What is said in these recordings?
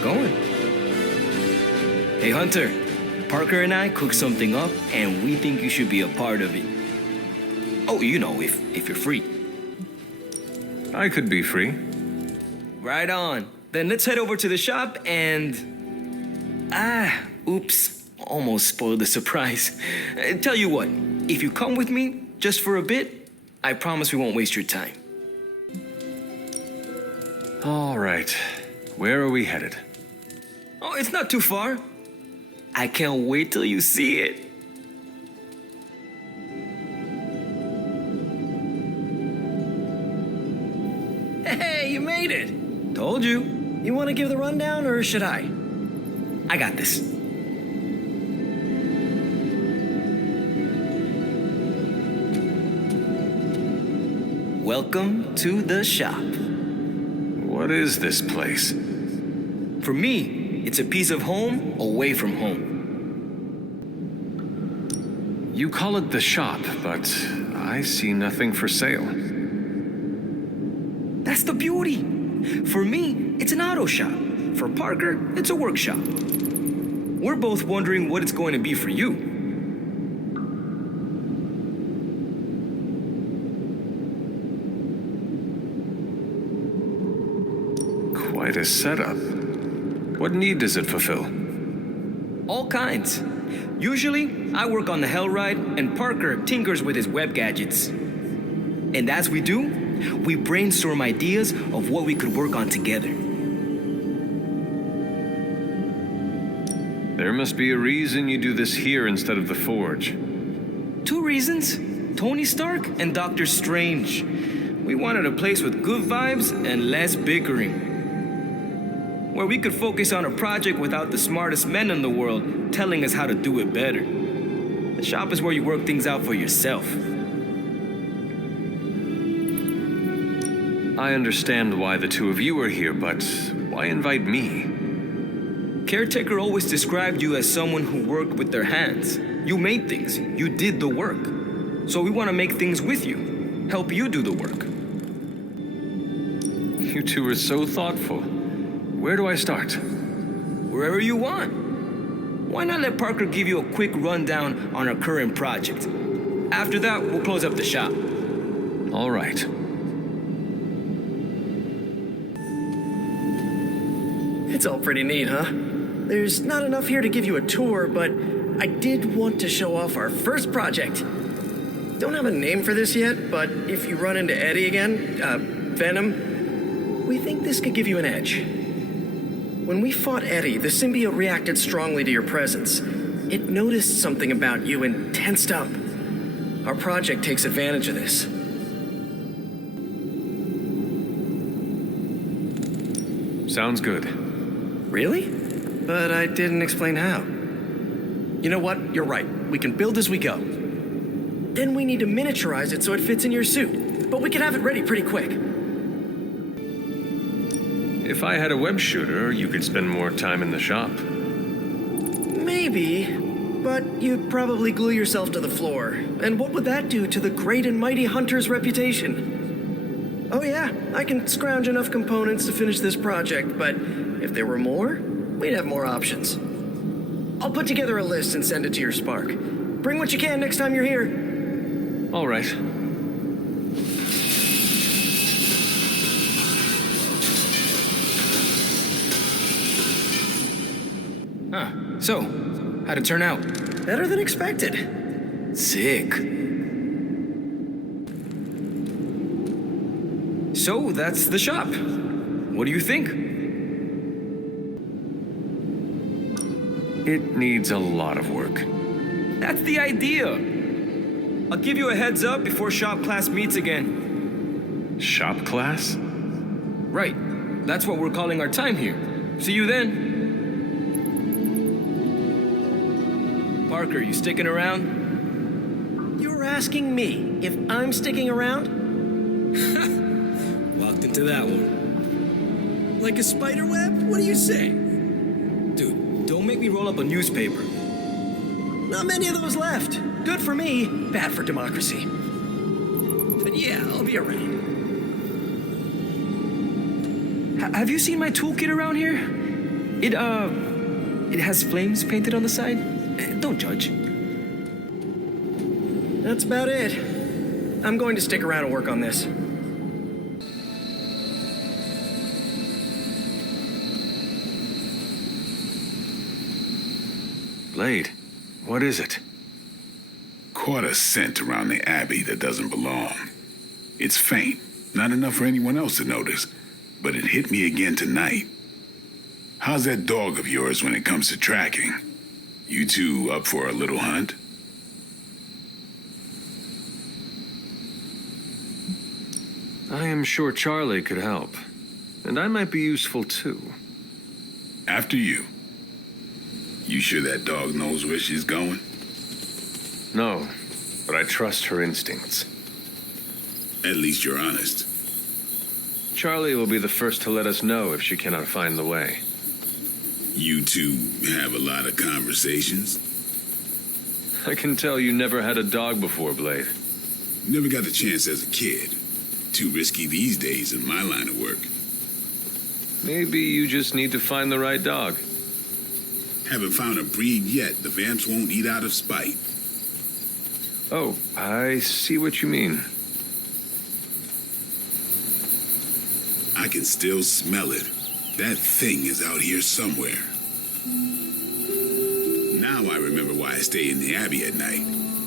it going? Hey, Hunter. Parker and I cooked something up, and we think you should be a part of it. Oh, you know, if you're free. I could be free. Right on. Then let's head over to the shop and... oops. Almost spoiled the surprise. Tell you what, if you come with me, just for a bit, I promise we won't waste your time. All right. Where are we headed? Oh, it's not too far. I can't wait till you see it. Hey, you made it. Told you. You want to give the rundown, or should I? I got this. Welcome to the shop. What is this place? For me, it's a piece of home away from home. You call it the shop, but I see nothing for sale. That's the beauty. For me, it's an auto shop. For Parker, it's a workshop. We're both wondering what it's going to be for you. Quite a setup. What need does it fulfill? All kinds. Usually, I work on the Hell Ride, and Parker tinkers with his web gadgets. And as we do, we brainstorm ideas of what we could work on together. There must be a reason you do this here instead of the Forge. 2 reasons: Tony Stark and Doctor Strange. We wanted a place with good vibes and less bickering, where we could focus on a project without the smartest men in the world telling us how to do it better. The shop is where you work things out for yourself. I understand why the two of you are here, but why invite me? Caretaker always described you as someone who worked with their hands. You made things. You did the work. So we want to make things with you. Help you do the work. You two are so thoughtful. Where do I start? Wherever you want. Why not let Parker give you a quick rundown on our current project? After that, we'll close up the shop. All right. It's all pretty neat, huh? There's not enough here to give you a tour, but I did want to show off our first project. Don't have a name for this yet, but if you run into Eddie again, Venom, we think this could give you an edge. When we fought Eddie, the symbiote reacted strongly to your presence. It noticed something about you and tensed up. Our project takes advantage of this. Sounds good. Really? But I didn't explain how. You know what? You're right. We can build as we go. Then we need to miniaturize it so it fits in your suit. But we can have it ready pretty quick. If I had a web shooter, you could spend more time in the shop. Maybe, but you'd probably glue yourself to the floor. And what would that do to the great and mighty Hunter's reputation? Oh yeah, I can scrounge enough components to finish this project, but if there were more, we'd have more options. I'll put together a list and send it to your Spark. Bring what you can next time you're here. All right. So, how'd it turn out? Better than expected. Sick. So, that's the shop. What do you think? It needs a lot of work. That's the idea. I'll give you a heads up before shop class meets again. Shop class? Right. That's what we're calling our time here. See you then. Parker, you sticking around? You're asking me if I'm sticking around? Walked into that one. Like a spider web? What do you say? Dude, don't make me roll up a newspaper. Not many of those left. Good for me, bad for democracy. But yeah, I'll be around. Have you seen my toolkit around here? It has flames painted on the side. Don't judge. That's about it. I'm going to stick around and work on this. Blade, what is it? Caught a scent around the Abbey that doesn't belong. It's faint, not enough for anyone else to notice, but it hit me again tonight. How's that dog of yours when it comes to tracking? You two up for a little hunt? I am sure Charlie could help. And I might be useful too. After you. You sure that dog knows where she's going? No, but I trust her instincts. At least you're honest. Charlie will be the first to let us know if she cannot find the way. You two have a lot of conversations? I can tell you never had a dog before, Blade. Never got the chance as a kid. Too risky these days in my line of work. Maybe you just need to find the right dog. Haven't found a breed yet the vamps won't eat out of spite. Oh, I see what you mean. I can still smell it. That thing is out here somewhere. Now I remember why I stay in the Abbey at night.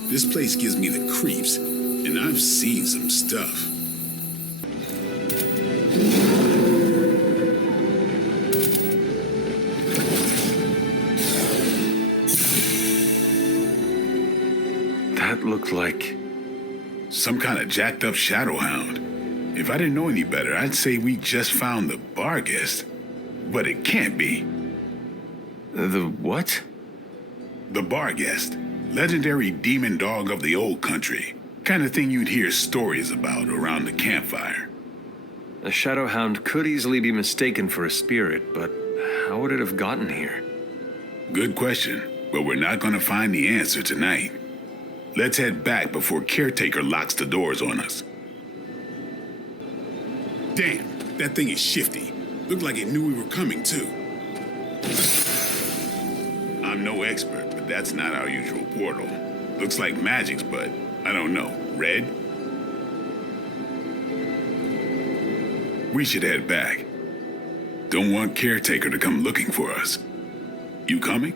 This place gives me the creeps, and I've seen some stuff. That looked like... some kind of jacked up shadow hound. If I didn't know any better, I'd say we just found the bar guest. But it can't be. The what? The bar guest. Legendary demon dog of the old country. Kind of thing you'd hear stories about around the campfire. A shadow hound could easily be mistaken for a spirit, but how would it have gotten here? Good question, but we're not going to find the answer tonight. Let's head back before Caretaker locks the doors on us. Damn, that thing is shifty. Looked like it knew we were coming, too. I'm no expert, but that's not our usual portal. Looks like magic's, but I don't know. Red? We should head back. Don't want Caretaker to come looking for us. You coming?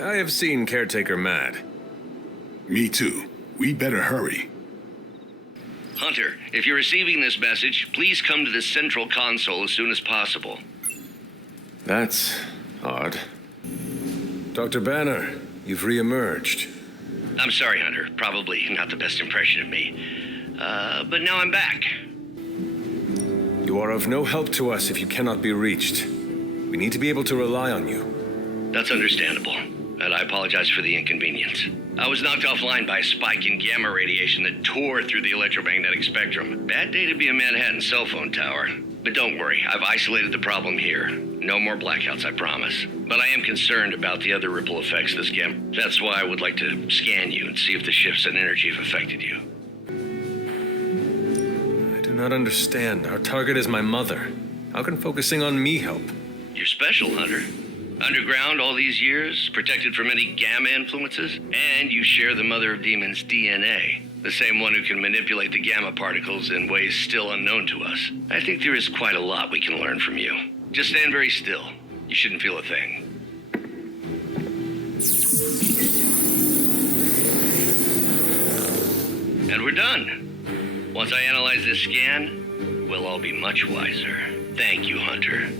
I have seen Caretaker mad. Me too. We better hurry. Hunter, if you're receiving this message, please come to the central console as soon as possible. That's odd. Dr. Banner, you've re-emerged. I'm sorry, Hunter. Probably not the best impression of me. But now I'm back. You are of no help to us if you cannot be reached. We need to be able to rely on you. That's understandable, and I apologize for the inconvenience. I was knocked offline by a spike in gamma radiation that tore through the electromagnetic spectrum. Bad day to be a Manhattan cell phone tower. But don't worry, I've isolated the problem here. No more blackouts, I promise. But I am concerned about the other ripple effects this gamma. That's why I would like to scan you and see if the shifts in energy have affected you. I do not understand. Our target is my mother. How can focusing on me help? You're special, Hunter. Underground all these years, protected from any gamma influences, and you share the Mother of Demons' DNA. The same one who can manipulate the gamma particles in ways still unknown to us. I think there is quite a lot we can learn from you. Just stand very still. You shouldn't feel a thing. And we're done. Once I analyze this scan, we'll all be much wiser. Thank you, Hunter.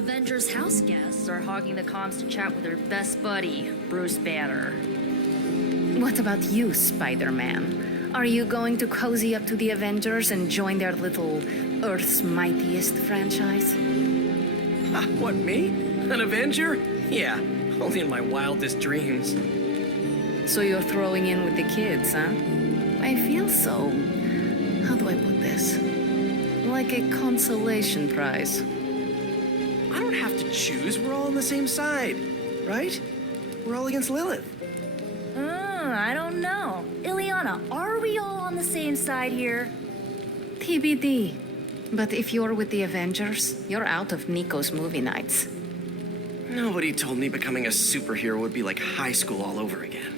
Avengers house guests are hogging the comms to chat with their best buddy, Bruce Banner. What about you, Spider-Man? Are you going to cozy up to the Avengers and join their little Earth's Mightiest franchise? Ha, what, me? An Avenger? Yeah, only in my wildest dreams. So you're throwing in with the kids, huh? I feel so... how do I put this? Like a consolation prize. I don't have to choose. We're all on the same side, right? We're all against Lilith. I don't know. Ileana, are we all on the same side here? TBD. But if you're with the Avengers, you're out of Nico's movie nights. Nobody told me becoming a superhero would be like high school all over again.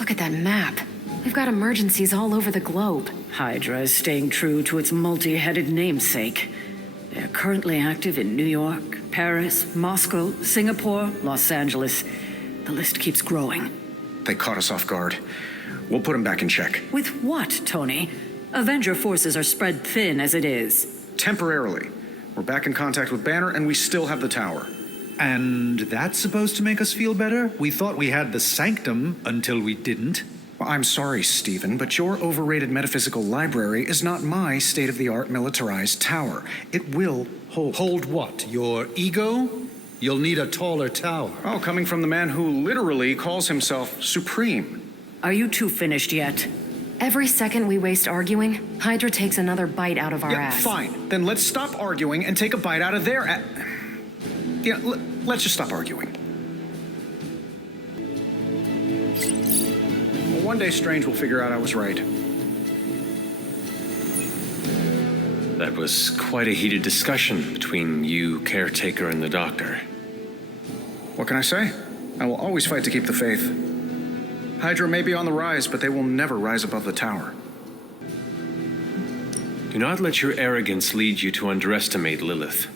Look at that map. We've got emergencies all over the globe. Hydra is staying true to its multi-headed namesake. They're currently active in New York, Paris, Moscow, Singapore, Los Angeles. The list keeps growing. They caught us off guard. We'll put them back in check. With what, Tony? Avenger forces are spread thin as it is. Temporarily. We're back in contact with Banner, and we still have the tower. And that's supposed to make us feel better? We thought we had the sanctum until we didn't. Well, I'm sorry, Stephen, but your overrated metaphysical library is not my state-of-the-art militarized tower. It will hold. Hold what? Your ego? You'll need a taller tower. Oh, coming from the man who literally calls himself Supreme. Are you two finished yet? Every second we waste arguing, Hydra takes another bite out of our ass. Fine. Then let's stop arguing and take a bite out of their ass. Yeah, let's just stop arguing. Well, one day Strange will figure out I was right. That was quite a heated discussion between you, Caretaker, and the Doctor. What can I say? I will always fight to keep the faith. Hydra may be on the rise, but they will never rise above the tower. Do not let your arrogance lead you to underestimate Lilith.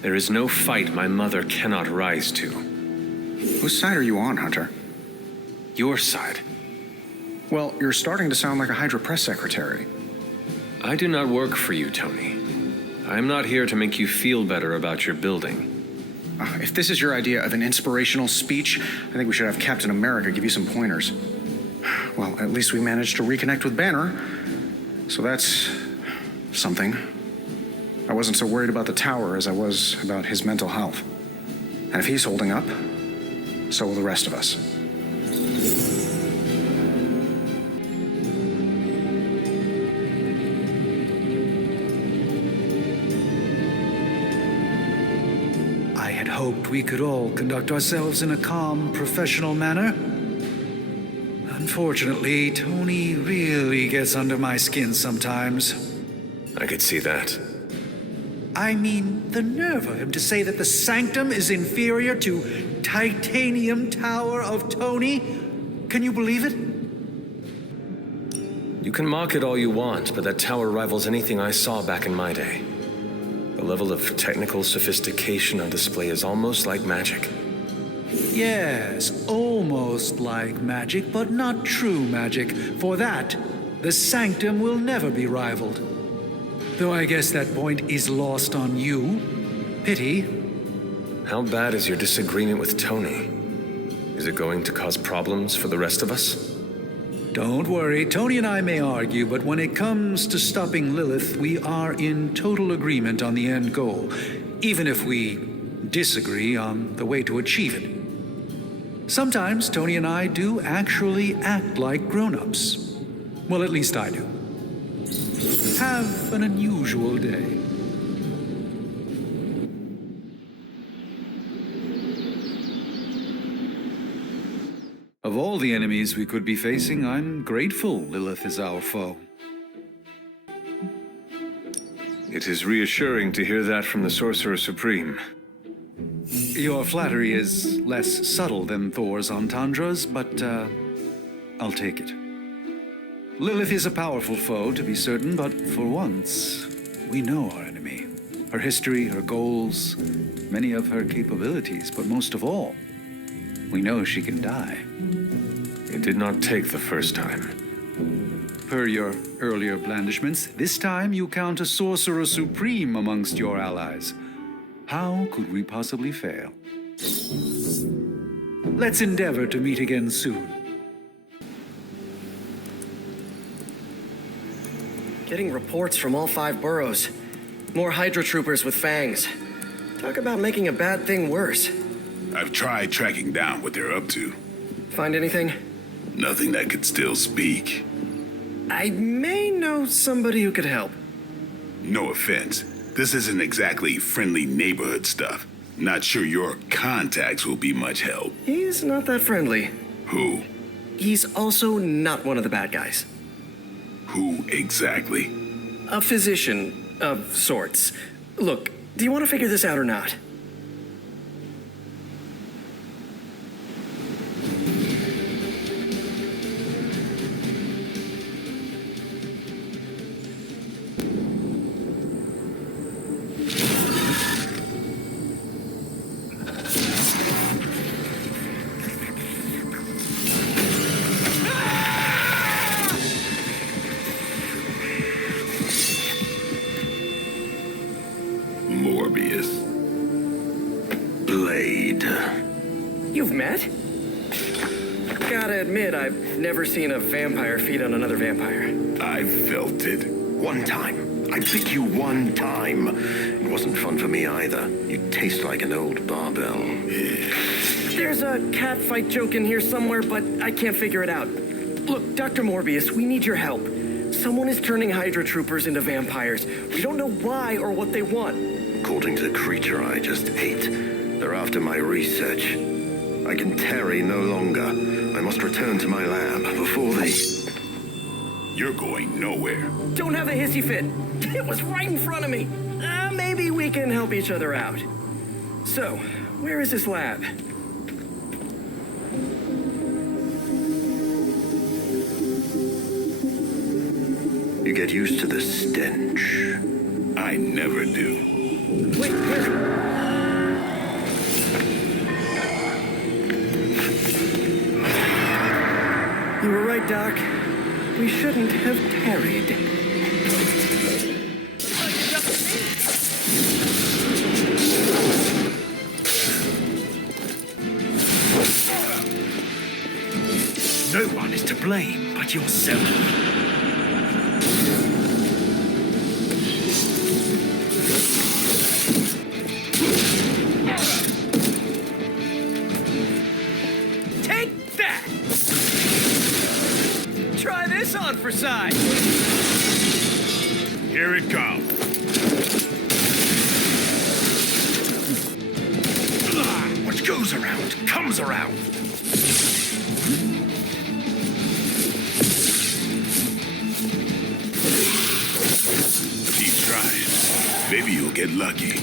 There is no fight my mother cannot rise to. Whose side are you on, Hunter? Your side. Well, you're starting to sound like a Hydra press secretary. I do not work for you, Tony. I am not here to make you feel better about your building. If this is your idea of an inspirational speech, I think we should have Captain America give you some pointers. Well, at least we managed to reconnect with Banner, so that's something. I wasn't so worried about the tower as I was about his mental health. And if he's holding up, so will the rest of us. had hoped we could all conduct ourselves in a calm, professional manner. Unfortunately, Tony really gets under my skin sometimes. I could see that. I mean, the nerve of him to say that the Sanctum is inferior to Titanium Tower of Tony. Can you believe it? You can mock it all you want, but that tower rivals anything I saw back in my day. The level of technical sophistication on display is almost like magic. Yes, almost like magic, but not true magic. For that, the Sanctum will never be rivaled. Though I guess that point is lost on you. Pity. How bad is your disagreement with Tony? Is it going to cause problems for the rest of us? Don't worry, Tony and I may argue, but when it comes to stopping Lilith, we are in total agreement on the end goal, even if we disagree on the way to achieve it. Sometimes Tony and I do actually act like grown-ups. Well, at least I do. Have an unusual day. Of all the enemies we could be facing, I'm grateful Lilith is our foe. It is reassuring to hear that from the Sorcerer Supreme. Your flattery is less subtle than Thor's entendres, but I'll take it. Lilith is a powerful foe, to be certain, but for once, we know our enemy. Her history, her goals, many of her capabilities, but most of all, we know she can die. It did not take the first time. Per your earlier blandishments, this time you count a Sorcerer Supreme amongst your allies. How could we possibly fail? Let's endeavor to meet again soon. Getting reports from all 5 boroughs. More Hydra troopers with fangs. Talk about making a bad thing worse. I've tried tracking down what they're up to. Find anything? Nothing that could still speak. I may know somebody who could help. No offense. This isn't exactly friendly neighborhood stuff. Not sure your contacts will be much help. He's not that friendly. Who? He's also not one of the bad guys. Who exactly? A physician of sorts. Look, do you want to figure this out or not? Morbius. Blade. You've met? Gotta admit, I've never seen a vampire feed on another vampire. I felt it. One time. I picked you one time. It wasn't fun for me either. You taste like an old barbell. There's a cat fight joke in here somewhere, but I can't figure it out. Look, Dr. Morbius, we need your help. Someone is turning Hydra troopers into vampires. We don't know why or what they want. According to the creature I just ate, they're after my research. I can tarry no longer. I must return to my lab before they... You're going nowhere. Don't have a hissy fit. It was right in front of me. Maybe we can help each other out. So, where is this lab? You get used to the stench. I never do. Wait, where? You were right, Doc. We shouldn't have tarried. No one is to blame but yourself. On for size. Here it comes. nose around. Keep trying. Maybe you'll get lucky.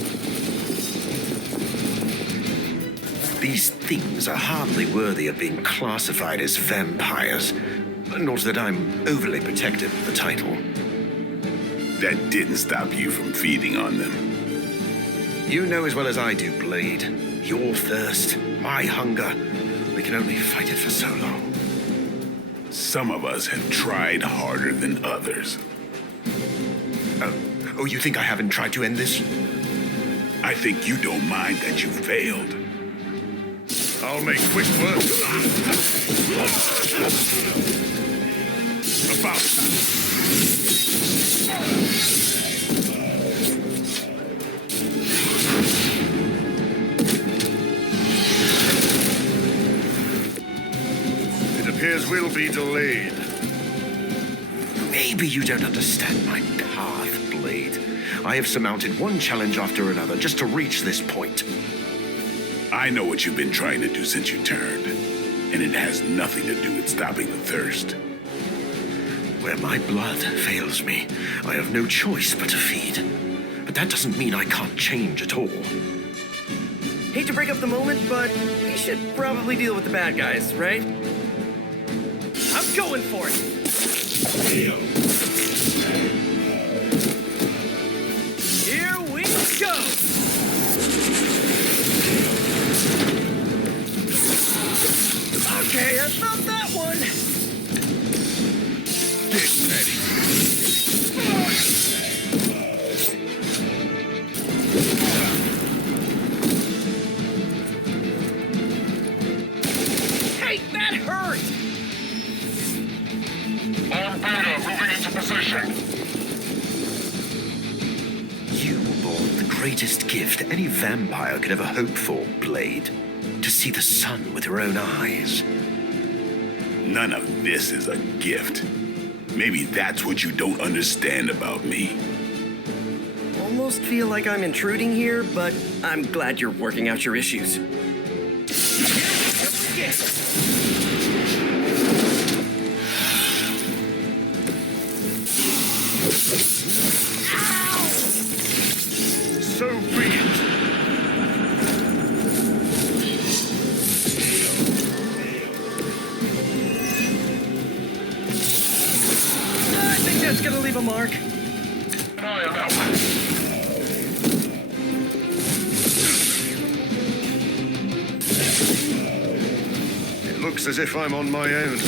These things are hardly worthy of being classified as vampires. Not that I'm overly protective of the title. That didn't stop you from feeding on them. You know as well as I do, Blade. Your thirst, my hunger. We can only fight it for so long. Some of us have tried harder than others. Oh, you think I haven't tried to end this? I think you don't mind that you failed. I'll make quick work. About. It appears we'll be delayed. Maybe you don't understand my path, Blade. I have surmounted one challenge after another just to reach this point. I know what you've been trying to do since you turned, and it has nothing to do with stopping the thirst. Where my blood fails me, I have no choice but to feed. But that doesn't mean I can't change at all. Hate to break up the moment, but we should probably deal with the bad guys, right? I'm going for it! Here we go! Okay, I thought that one! Get ready. Hey, that hurt! On Beta, moving into position. You were born the greatest gift any vampire could ever hope for, Blade. To see the sun with your own eyes. None of this is a gift. Maybe that's what you don't understand about me. Almost feel like I'm intruding here, but I'm glad you're working out your issues. So be it. I think that's gonna leave a mark. It looks as if I'm on my own.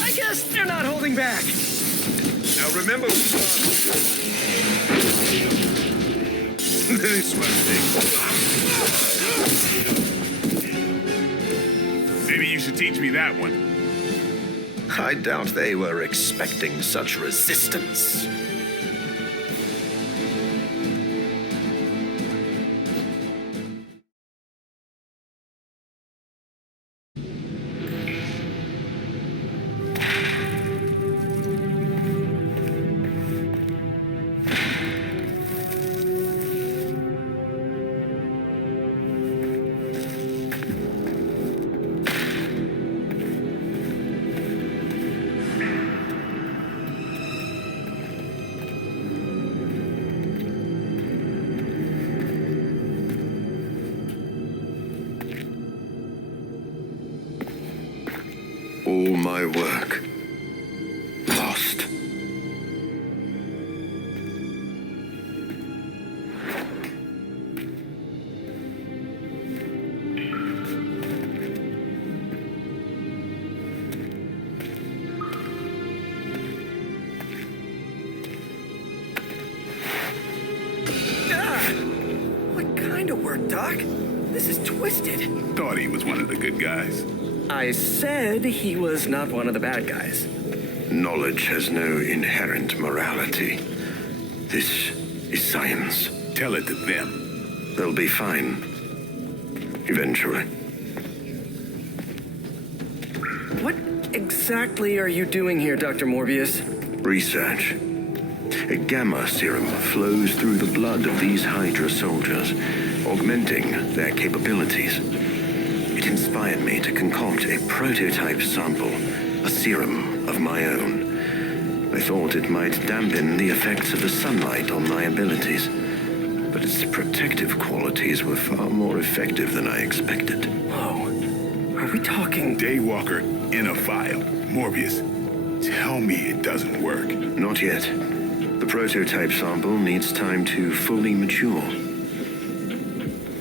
I guess they're not holding back. Now remember, this Maybe you should teach me that one. I doubt they were expecting such resistance. All my work lost. What kind of work, Doc? This is twisted. Thought he was one of the good guys. I said he was not one of the bad guys. Knowledge has no inherent morality. This is science. Tell it to them. They'll be fine. Eventually. What exactly are you doing here, Dr. Morbius? Research. A gamma serum flows through the blood of these Hydra soldiers, augmenting their capabilities. It inspired me to concoct a prototype sample, a serum of my own. I thought it might dampen the effects of the sunlight on my abilities, but its protective qualities were far more effective than I expected. Whoa. Are we talking... Daywalker in a vial. Morbius, tell me it doesn't work. Not yet. The prototype sample needs time to fully mature.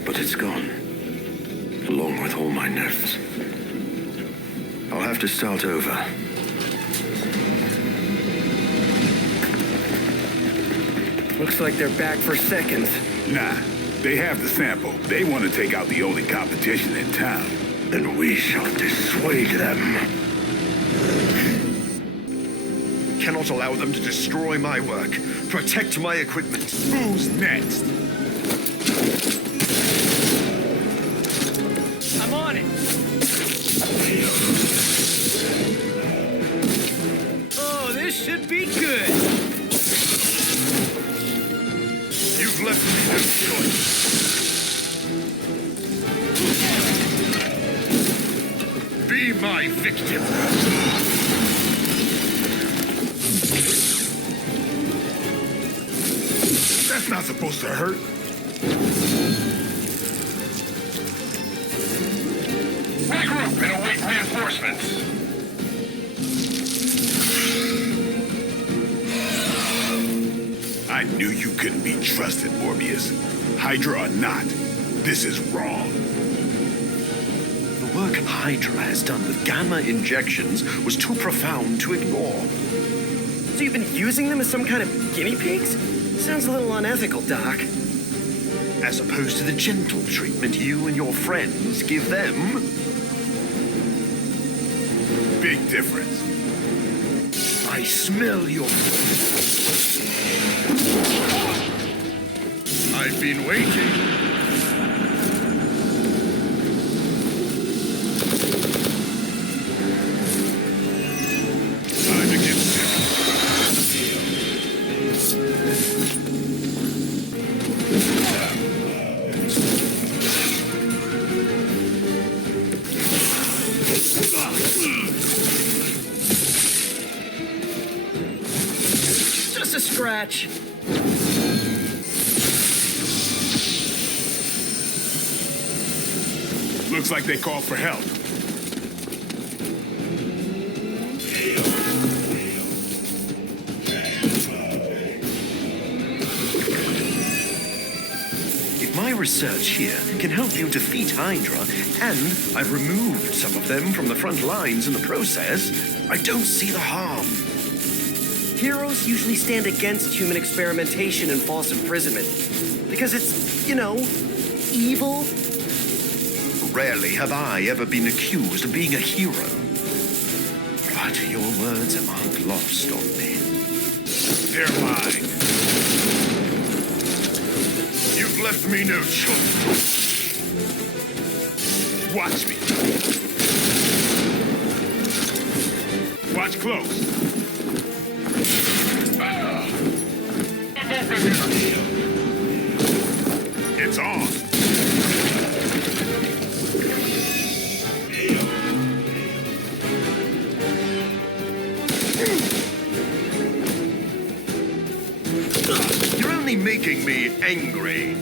But it's gone, along with all my notes. I'll have to start over. Looks like they're back for seconds. Nah, they have the sample. They want to take out the only competition in town. And we shall dissuade them. Cannot allow them to destroy my work. Protect my equipment. Who's next? I'm on it. Oh, this should be good. You've left me no choice. Be my victim. That's not supposed to hurt. Regroup and await reinforcements. I knew you couldn't be trusted, Morbius. Hydra or not, this is wrong. The work Hydra has done with gamma injections was too profound to ignore. So you've been using them as some kind of guinea pigs? Sounds a little unethical, Doc. As opposed to the gentle treatment you and your friends give them. Big difference. I smell your... I've been waiting. Time to get sick. Just a scratch. Looks like they called for help. If my research here can help you defeat Hydra, and I've removed some of them from the front lines in the process, I don't see the harm. Heroes usually stand against human experimentation and false imprisonment. Because it's, evil. Rarely have I ever been accused of being a hero. But your words aren't lost on me. They're mine. You've left me no choice. Watch me. Watch close. It's on. You're only making me angry.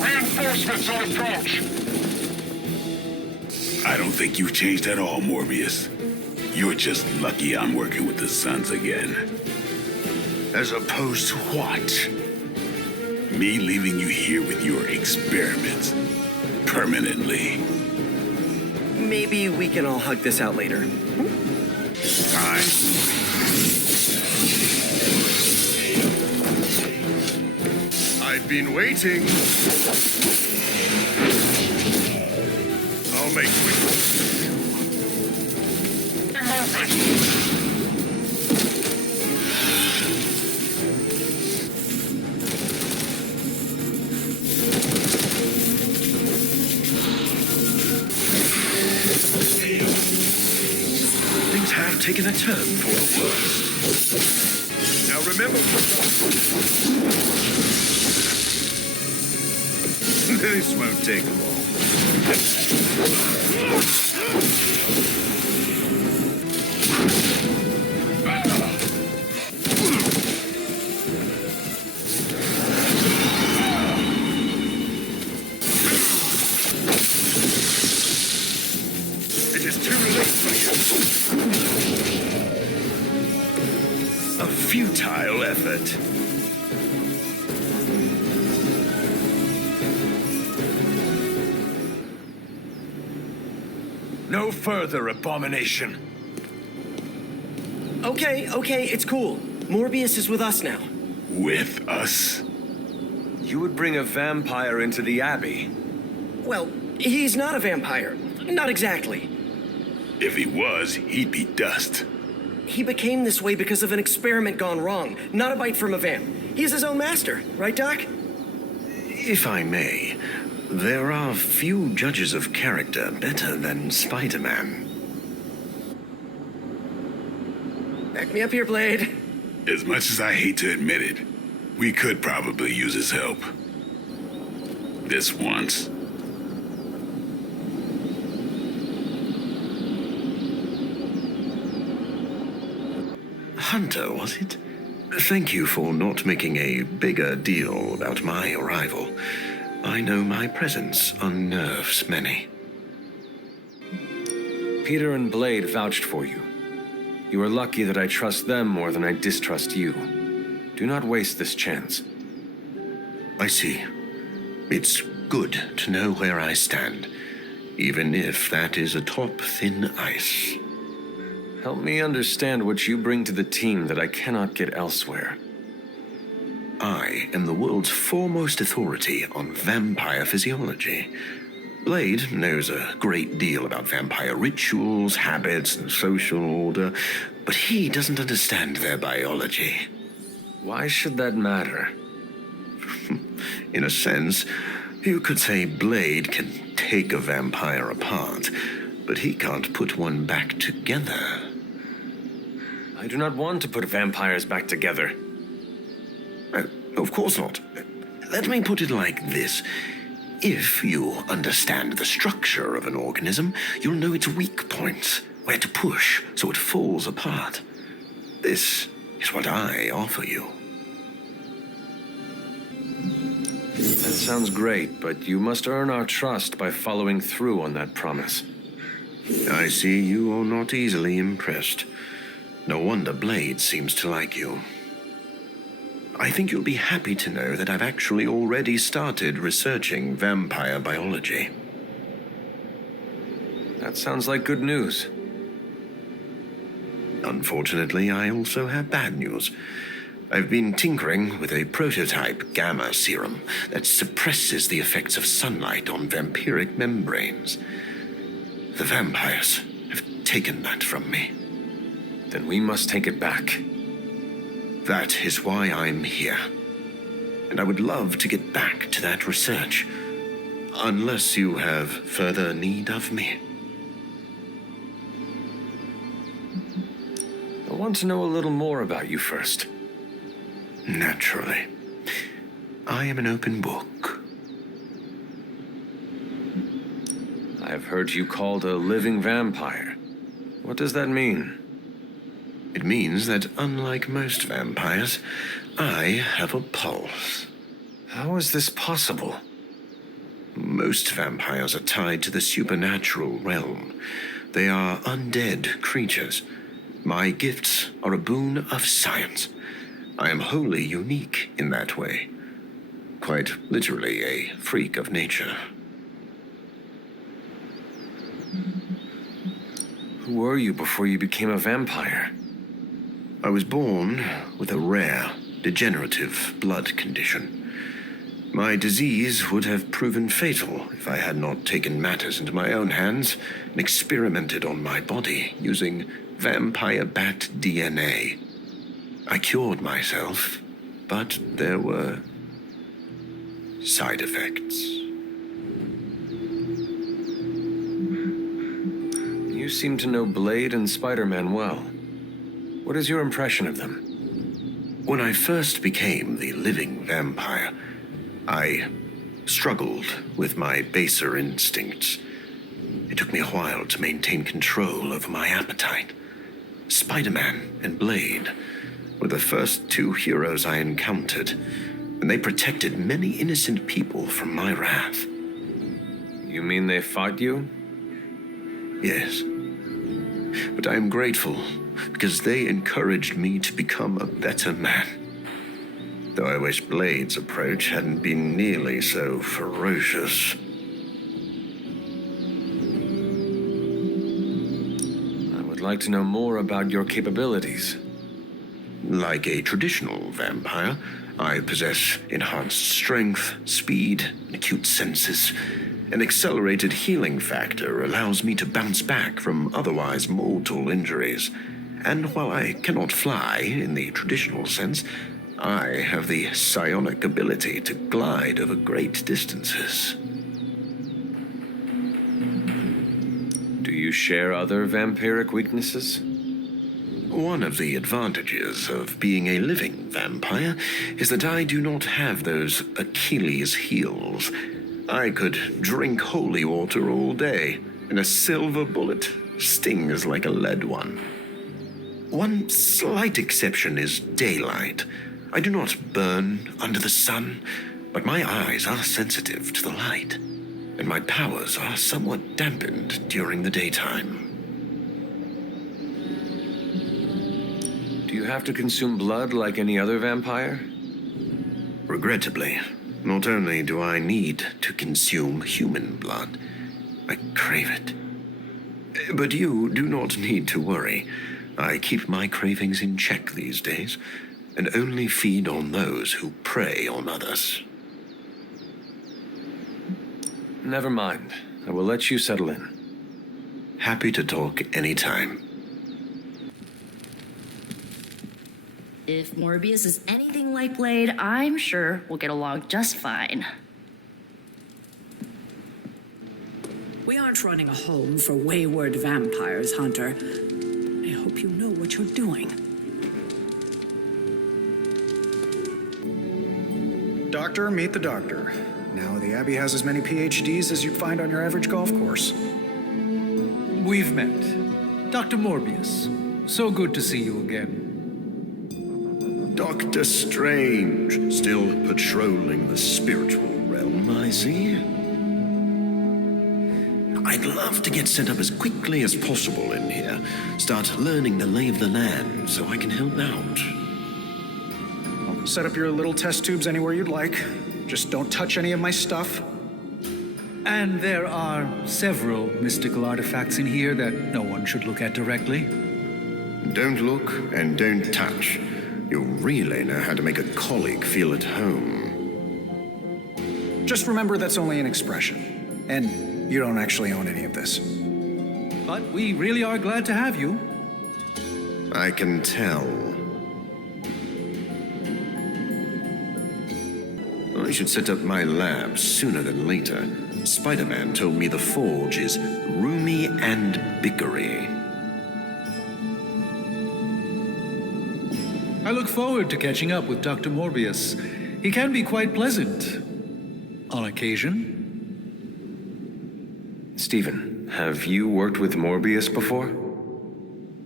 Reinforcements on approach. I don't think you've changed at all, Morbius. You're just lucky I'm working with the Suns again. As opposed to what? Me leaving you here with your experiments. Permanently. Maybe we can all hug this out later. Time. I've been waiting. I'll make quick. taken a turn for the worse. Now remember... This won't take long. It is too late for you. A futile effort. No further abomination. Okay, it's cool. Morbius is with us now. With us? You would bring a vampire into the Abbey? Well, he's not a vampire. Not exactly. If he was, he'd be dust. He became this way because of an experiment gone wrong, not a bite from a vamp. He's his own master, right, Doc? If I may, there are few judges of character better than Spider-Man. Back me up here, Blade. As much as I hate to admit it, we could probably use his help. This once. Hunter, was it? Thank you for not making a bigger deal about my arrival. I know my presence unnerves many. Peter and Blade vouched for you. You are lucky that I trust them more than I distrust you. Do not waste this chance. I see. It's good to know where I stand, even if that is atop thin ice. Help me understand what you bring to the team that I cannot get elsewhere. I am the world's foremost authority on vampire physiology. Blade knows a great deal about vampire rituals, habits, and social order, but he doesn't understand their biology. Why should that matter? In a sense, you could say Blade can take a vampire apart, but he can't put one back together. I do not want to put vampires back together. Of course not. Let me put it like this. If you understand the structure of an organism, you'll know its weak points, where to push so it falls apart. This is what I offer you. That sounds great, but you must earn our trust by following through on that promise. I see you are not easily impressed. No wonder Blade seems to like you. I think you'll be happy to know that I've actually already started researching vampire biology. That sounds like good news. Unfortunately, I also have bad news. I've been tinkering with a prototype gamma serum that suppresses the effects of sunlight on vampiric membranes. The vampires have taken that from me. Then we must take it back. That is why I'm here. And I would love to get back to that research. Unless you have further need of me. I want to know a little more about you first. Naturally. I am an open book. I have heard you called a living vampire. What does that mean? It means that unlike most vampires, I have a pulse. How is this possible? Most vampires are tied to the supernatural realm. They are undead creatures. My gifts are a boon of science. I am wholly unique in that way. Quite literally a freak of nature. Who were you before you became a vampire? I was born with a rare, degenerative blood condition. My disease would have proven fatal if I had not taken matters into my own hands and experimented on my body using vampire bat DNA. I cured myself, but there were side effects. You seem to know Blade and Spider-Man well. What is your impression of them? When I first became the living vampire, I struggled with my baser instincts. It took me a while to maintain control over my appetite. Spider-Man and Blade were the first two heroes I encountered, and they protected many innocent people from my wrath. You mean they fought you? Yes. But I am grateful because they encouraged me to become a better man. Though I wish Blade's approach hadn't been nearly so ferocious. I would like to know more about your capabilities. Like a traditional vampire, I possess enhanced strength, speed, and acute senses. An accelerated healing factor allows me to bounce back from otherwise mortal injuries. And while I cannot fly in the traditional sense, I have the psionic ability to glide over great distances. Do you share other vampiric weaknesses? One of the advantages of being a living vampire is that I do not have those Achilles heels. I could drink holy water all day, and a silver bullet stings like a lead one. One slight exception is daylight. I do not burn under the sun, but my eyes are sensitive to the light, and my powers are somewhat dampened during the daytime. Do you have to consume blood like any other vampire? Regrettably, not only do I need to consume human blood, I crave it. But you do not need to worry. I keep my cravings in check these days, and only feed on those who prey on others. Never mind. I will let you settle in. Happy to talk anytime. If Morbius is anything like Blade, I'm sure we'll get along just fine. We aren't running a home for wayward vampires, Hunter. I hope you know what you're doing. Doctor, meet the doctor. Now the Abbey has as many PhDs as you'd find on your average golf course. We've met. Dr. Morbius. So good to see you again. Dr. Strange, still patrolling the spiritual realm, I see. I'd love to get set up as quickly as possible in here. Start learning the lay of the land so I can help out. Set up your little test tubes anywhere you'd like. Just don't touch any of my stuff. And there are several mystical artifacts in here that no one should look at directly. Don't look and don't touch. You really know how to make a colleague feel at home. Just remember that's only an expression. And you don't actually own any of this. But we really are glad to have you. I can tell. I should set up my lab sooner than later. Spider-Man told me the forge is roomy and bickery. I look forward to catching up with Dr. Morbius. He can be quite pleasant. On occasion. Stephen, have you worked with Morbius before?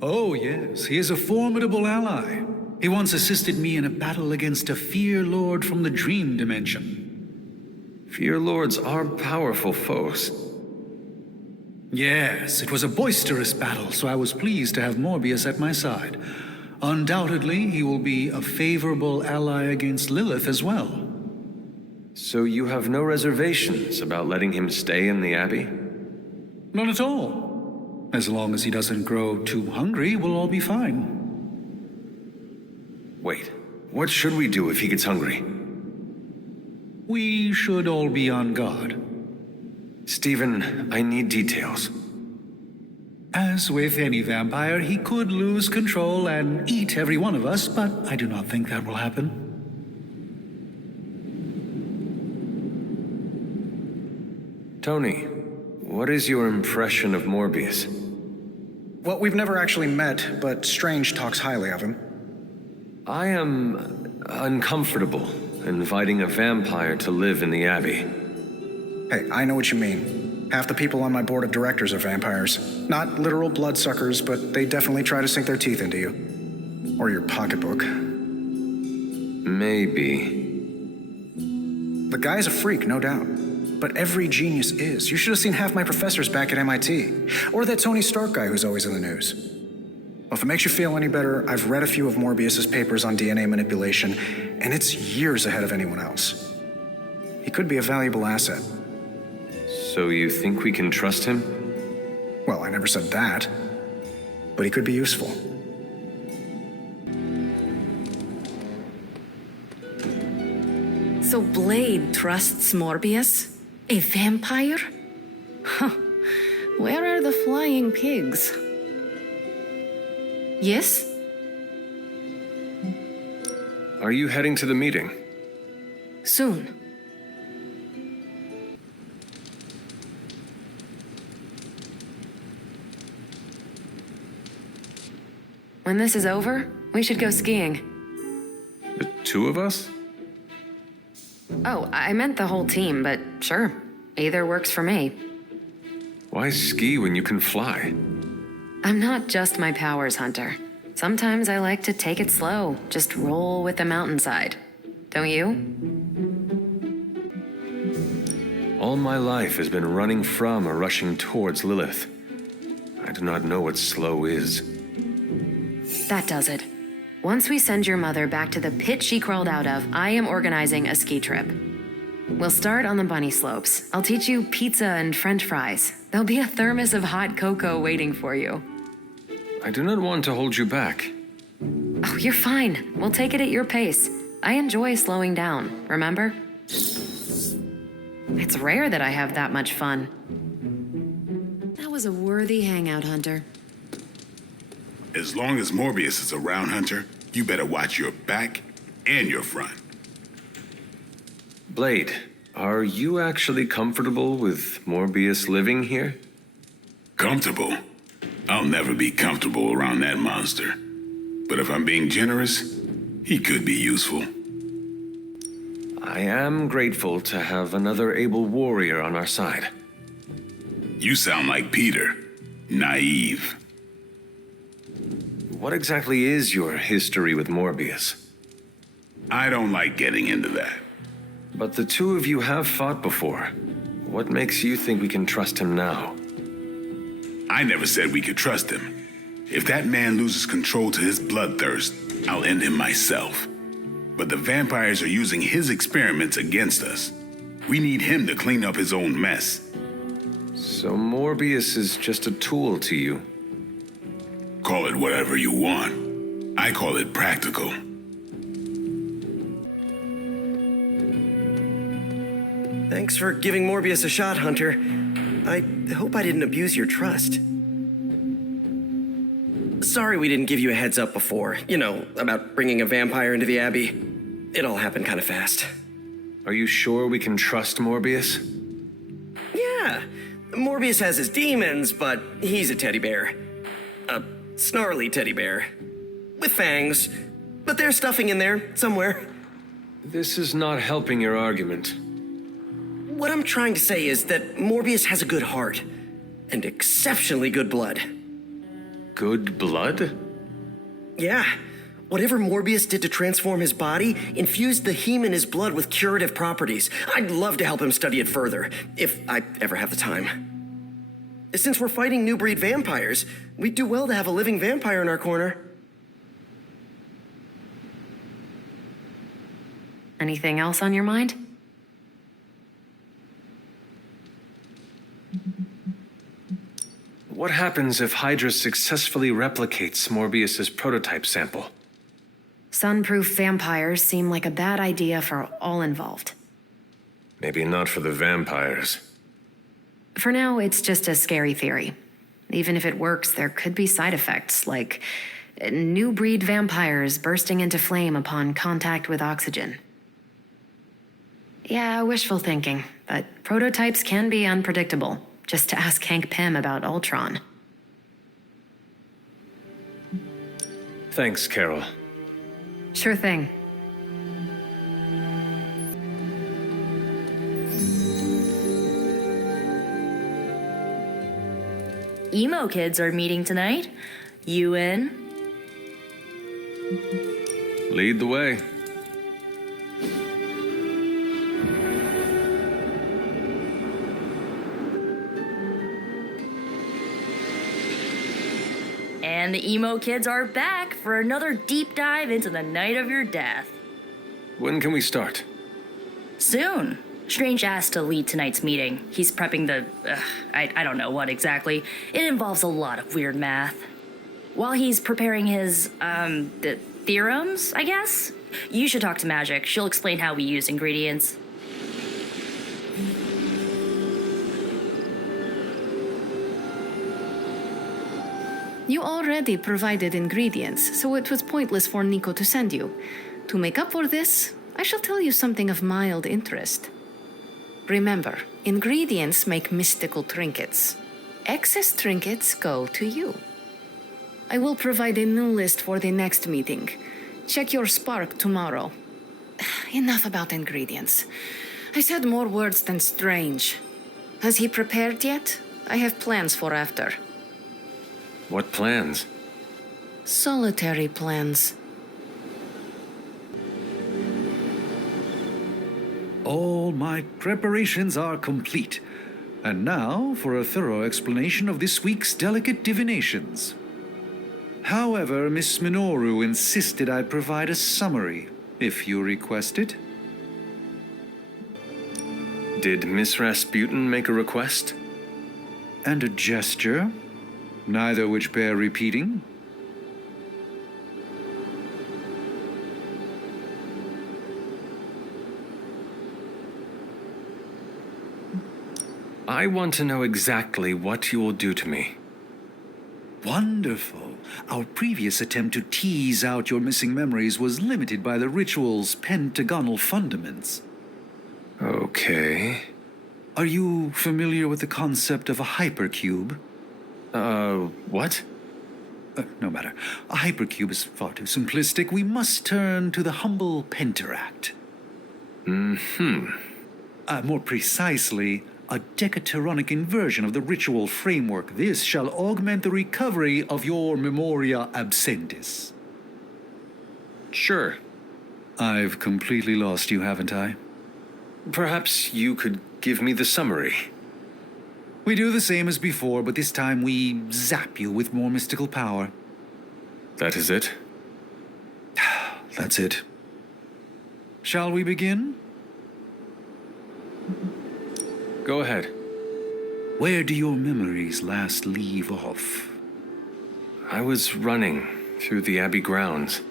Oh, yes. He is a formidable ally. He once assisted me in a battle against a Fear Lord from the Dream Dimension. Fear Lords are powerful foes. Yes, it was a boisterous battle, so I was pleased to have Morbius at my side. Undoubtedly, he will be a favorable ally against Lilith as well. So you have no reservations about letting him stay in the Abbey? Not at all. As long as he doesn't grow too hungry, we'll all be fine. Wait, what should we do if he gets hungry? We should all be on guard. Stephen, I need details. As with any vampire, he could lose control and eat every one of us, but I do not think that will happen. Tony, what is your impression of Morbius? Well, we've never actually met, but Strange talks highly of him. I am uncomfortable inviting a vampire to live in the Abbey. Hey, I know what you mean. Half the people on my board of directors are vampires. Not literal bloodsuckers, but they definitely try to sink their teeth into you. Or your pocketbook. Maybe. The guy's a freak, no doubt. But every genius is. You should have seen half my professors back at MIT. Or that Tony Stark guy who's always in the news. Well, if it makes you feel any better, I've read a few of Morbius's papers on DNA manipulation, and it's years ahead of anyone else. He could be a valuable asset. So you think we can trust him? Well, I never said that. But he could be useful. So Blade trusts Morbius? A vampire? Huh. Where are the flying pigs? Yes? Are you heading to the meeting? Soon. When this is over, we should go skiing. The two of us? Oh, I meant the whole team, but sure. Either works for me. Why ski when you can fly? I'm not just my powers hunter. Sometimes I like to take it slow, just roll with the mountainside. Don't you? All my life has been running from or rushing towards Lilith. I do not know what slow is. That does it. Once we send your mother back to the pit she crawled out of, I am organizing a ski trip. We'll start on the bunny slopes. I'll teach you pizza and french fries. There'll be a thermos of hot cocoa waiting for you. I do not want to hold you back. Oh, you're fine. We'll take it at your pace. I enjoy slowing down, remember? It's rare that I have that much fun. That was a worthy hangout, Hunter. As long as Morbius is around, Hunter, you better watch your back and your front. Blade, are you actually comfortable with Morbius living here? Comfortable? I'll never be comfortable around that monster. But if I'm being generous, he could be useful. I am grateful to have another able warrior on our side. You sound like Peter. Naive. What exactly is your history with Morbius? I don't like getting into that. But the two of you have fought before. What makes you think we can trust him now? I never said we could trust him. If that man loses control to his bloodthirst, I'll end him myself. But the vampires are using his experiments against us. We need him to clean up his own mess. So Morbius is just a tool to you? Call it whatever you want. I call it practical. Thanks for giving Morbius a shot, Hunter. I hope I didn't abuse your trust. Sorry we didn't give you a heads up before. You know, about bringing a vampire into the Abbey. It all happened kind of fast. Are you sure we can trust Morbius? Yeah. Morbius has his demons, but he's a teddy bear. A snarly teddy bear. With fangs. But there's stuffing in there, somewhere. This is not helping your argument. What I'm trying to say is that Morbius has a good heart. And exceptionally good blood. Good blood? Yeah. Whatever Morbius did to transform his body infused the heme in his blood with curative properties. I'd love to help him study it further, if I ever have the time. Since we're fighting new breed vampires, we'd do well to have a living vampire in our corner. Anything else on your mind? What happens if Hydra successfully replicates Morbius's prototype sample? Sunproof vampires seem like a bad idea for all involved. Maybe not for the vampires. For now, it's just a scary theory. Even if it works, there could be side effects, like new breed vampires bursting into flame upon contact with oxygen. Yeah, wishful thinking, but prototypes can be unpredictable. Just to ask Hank Pym about Ultron. Thanks, Carol. Sure thing. Emo kids are meeting tonight. You in? Lead the way. And the emo kids are back for another deep dive into the night of your death. When can we start? Soon. Strange asked to lead tonight's meeting. He's prepping the... I don't know what exactly. It involves a lot of weird math. While he's preparing his, the theorems, I guess? You should talk to Magic. She'll explain how we use ingredients. You already provided ingredients, so it was pointless for Nico to send you. To make up for this, I shall tell you something of mild interest. Remember, ingredients make mystical trinkets. Excess trinkets go to you. I will provide a new list for the next meeting. Check your spark tomorrow. Enough about ingredients. I said more words than Strange. Has he prepared yet? I have plans for after. What plans? Solitary plans. All my preparations are complete. And now for a thorough explanation of this week's delicate divinations. However, Miss Minoru insisted I provide a summary, if you request it. Did Miss Rasputin make a request? And a gesture, neither which bear repeating. I want to know exactly what you will do to me. Wonderful. Our previous attempt to tease out your missing memories was limited by the ritual's pentagonal fundaments. Okay. Are you familiar with the concept of a hypercube? What? No matter. A hypercube is far too simplistic. We must turn to the humble pentaract. More precisely, a decatheronic inversion of the ritual framework. This shall augment the recovery of your memoria absentis. Sure. I've completely lost you, haven't I? Perhaps you could give me the summary. We do the same as before, but this time we zap you with more mystical power. That is it? That's it. Shall we begin? Go ahead. Where do your memories last leave off? I was running through the Abbey grounds.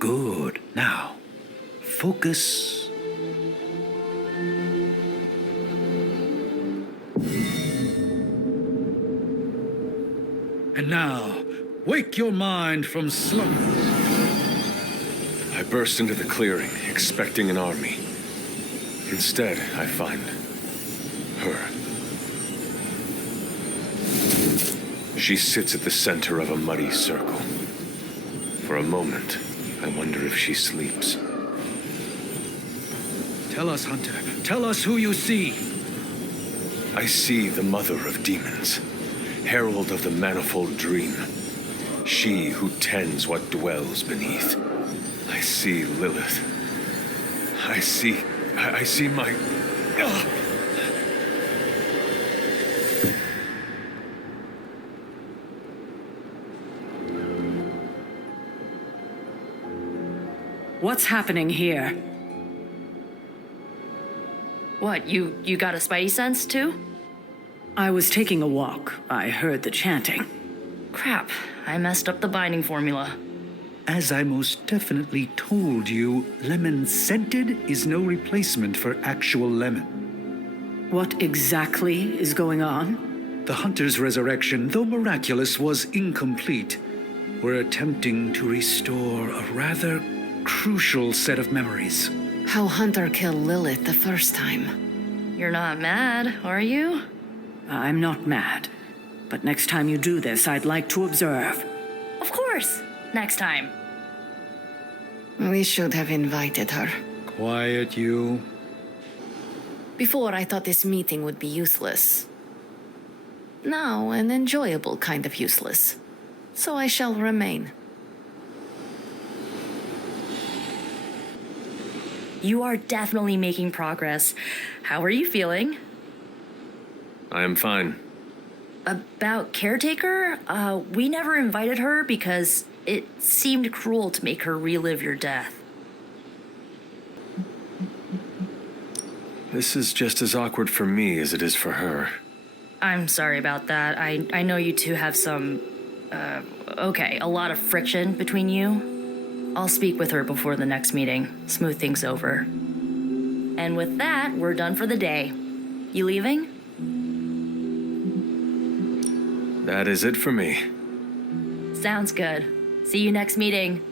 Good. Now, focus. And now, wake your mind from slumber. I burst into the clearing, expecting an army. Instead, I find her. She sits at the center of a muddy circle. For a moment, I wonder if she sleeps. Tell us, Hunter. Tell us who you see. I see the mother of demons, herald of the manifold dream. She who tends what dwells beneath. I see Lilith. I see my... What's happening here? What, you got a spidey sense too? I was taking a walk. I heard the chanting. Crap, I messed up the binding formula. As I most definitely told you, lemon scented is no replacement for actual lemon. What exactly is going on? The Hunter's resurrection, though miraculous, was incomplete. We're attempting to restore a rather crucial set of memories. How Hunter killed Lilith the first time. You're not mad, are you? I'm not mad. But next time you do this, I'd like to observe. Of course. Next time. We should have invited her. Quiet, you. Before, I thought this meeting would be useless. Now, an enjoyable kind of useless. So I shall remain. You are definitely making progress. How are you feeling? I am fine. About Caretaker? We never invited her because it seemed cruel to make her relive your death. This is just as awkward for me as it is for her. I'm sorry about that. I know you two have some, a lot of friction between you. I'll speak with her before the next meeting, smooth things over. And with that, we're done for the day. You leaving? That is it for me. Sounds good. See you next meeting.